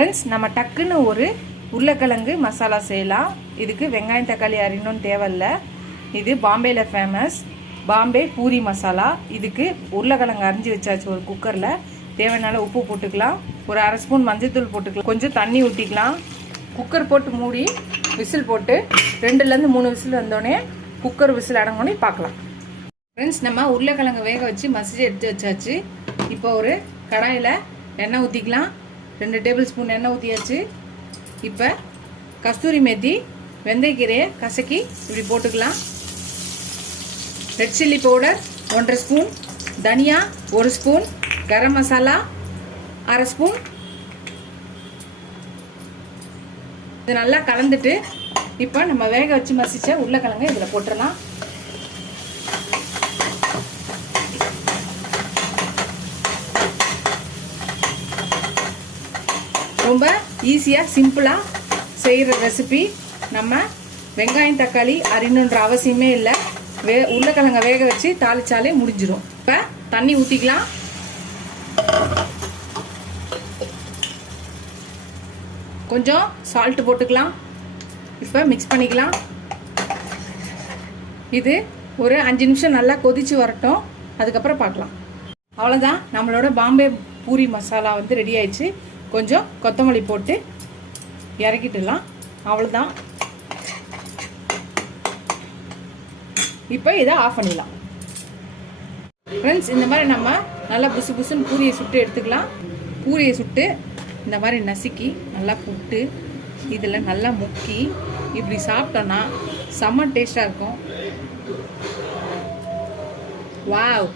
Friends, நம்ம டக்குன்னு ஒரு உருளைக்கிழங்கு மசாலா செய்யலாம். இதுக்கு வெங்காயம் தக்காளி அரியணும்னு தேவையில்ல. இது பாம்பேயில் ஃபேமஸ் பாம்பே பூரி மசாலா. இதுக்கு உருளைக்கிழங்கு அரிஞ்சு வச்சாச்சு. ஒரு குக்கரில் தேவையான உப்பு போட்டுக்கலாம், ஒரு அரை ஸ்பூன் மஞ்சள்தூள் போட்டுக்கலாம், கொஞ்சம் தண்ணி ஊற்றிக்கலாம். குக்கர் போட்டு மூடி விசில் போட்டு 2லேருந்து 3 விசில் வந்தோடனே குக்கர் விசில் அடங்கோடனே பார்க்கலாம். ஃப்ரெண்ட்ஸ், நம்ம உருளைக்கிழங்கு வேக வச்சு மசிச்சு எடுத்து வச்சாச்சு. இப்போ ஒரு கடாயில் எண்ணெய் ஊற்றிக்கலாம். 2 டேபிள் ஸ்பூன் எண்ணெய் ஊற்றியாச்சு. இப்போ கஸ்தூரி மேத்தி வெந்தயக்கீரையை கசக்கி இப்படி போட்டுக்கலாம். ரெட் சில்லி பவுடர் 1.5 ஸ்பூன், தனியா 1 ஸ்பூன், கரம் மசாலா அரை ஸ்பூன். இது நல்லா கலந்துட்டு இப்போ நம்ம வேக வச்சு மசிச்ச உருளைக்கிழங்கு இதில் போட்டுடலாம். ரொம்ப ஈஸியாக சிம்பிளாக செய்கிற ரெசிபி. நம்ம வெங்காயம் தக்காளி அரிணுன்ற அவசியமே இல்லை. உருளைக்கிழங்க வேக வச்சு தாளிச்சாலே முடிஞ்சிடும். இப்போ தண்ணி ஊற்றிக்கலாம். கொஞ்சம் சால்ட்டு போட்டுக்கலாம். இப்போ மிக்ஸ் பண்ணிக்கலாம். இது ஒரு 5 நிமிஷம் நல்லா கொதிச்சு வரட்டும். அதுக்கப்புறம் பார்க்கலாம். அவ்வளோதான், நம்மளோட பாம்பே பூரி மசாலா வந்து ரெடி ஆயிடுச்சு. கொஞ்சம் கொத்தமல்லி போட்டு இறக்கிட்டுலாம். அவ்வளோதான். இப்போ இதை ஆஃப் பண்ணிடலாம். ஃப்ரெண்ட்ஸ், இந்த மாதிரி நம்ம நல்லா புசு புசுன்னு பூரியை சுட்டு எடுத்துக்கலாம். பூரியை சுட்டு இந்த மாதிரி நசுக்கி நல்லா புட்டு இதில் நல்லா முக்கி இப்படி சாப்பிட்டோன்னா செம்ம டேஸ்ட்டாக இருக்கும். வாவ்,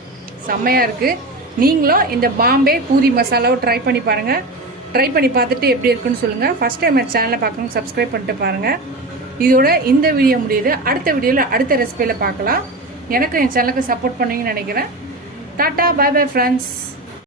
செம்மையாக இருக்குது. நீங்களும் இந்த பாம்பே பூரி மசாலாவை ட்ரை பண்ணி பாருங்கள். ட்ரை பண்ணி பார்த்துட்டு எப்படி இருக்குன்னு சொல்லுங்கள். ஃபஸ்ட் டைம் என் சேனலை பார்க்கணும், சப்ஸ்கிரைப் பண்ணிட்டு பாருங்கள். இதோட இந்த வீடியோ முடியுது. அடுத்த வீடியோவில் அடுத்த ரெசிபியில் பார்க்கலாம். எனக்கும் என் சேனலுக்கு சப்போர்ட் பண்ணுவீங்கன்னு நினைக்கிறேன். Tata, bye bye friends.